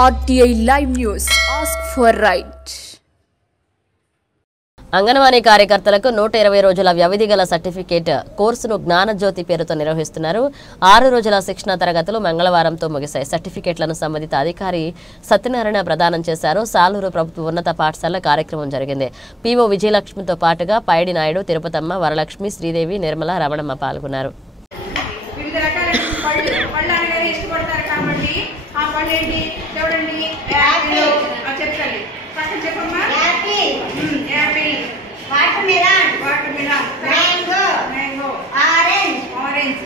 RTI Live News. Ask for right. Anganwadi కార్యకర్తలకు 120 రోజుల వ్యవధి గల సర్టిఫికేట్ కోర్సును జ్ఞానజ్యోతి పేరుతో నిర్వహిస్తున్నారు. 6 రోజుల శిక్షణ తరగతులు మంగళవారంతో ముగిశాయి. సర్టిఫికేట్లను సంబంధిత అధికారి సత్యనారాయణ ప్రదానం చేశారు. సాలూరు ప్రభుత్వ ఉన్నత పాఠశాల కార్యక్రమం జరిగింది. పిఓ విజయలక్ష్మితో పాటుగా పైడి నాయుడు, తిరుపతమ్మ, వరలక్ష్మి, శ్రీదేవి, నిర్మల, రమణమ్మ పాల్గొన్నారు. watermelon, mango, orange,